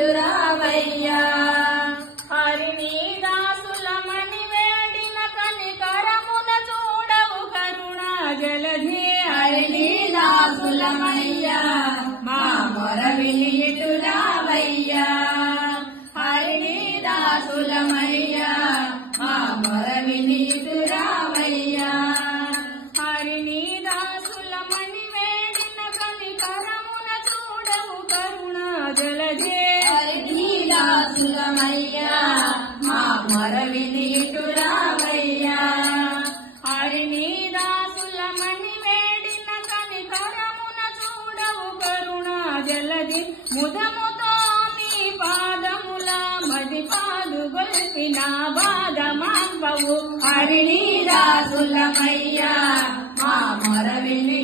ఇటురావయ్యా హరిని దాసులమని వేడిన కనికరమున చూడవు కరుణా జలధి హరిని దాసులమయ్యా మా మొర విని ఇటురావయ్యా హరిని దాసులమయ్యా మా మొర విని ఇటురావయ్యా హరిని దాసులమని వేడిన కనికరమున చూడవు కరుణా జలధి హరిని దాసులమయ్యా మా మొర విని ఇటురావయ్యా హరిని దాసులమని వేడిన కనికరమున చూడవు కరుణా జలధి ముదముతో నీ పాదముల మది పాదుగొల్పిన బాధమాంబవు హరిని దాసులమయ్యా మా మొర విని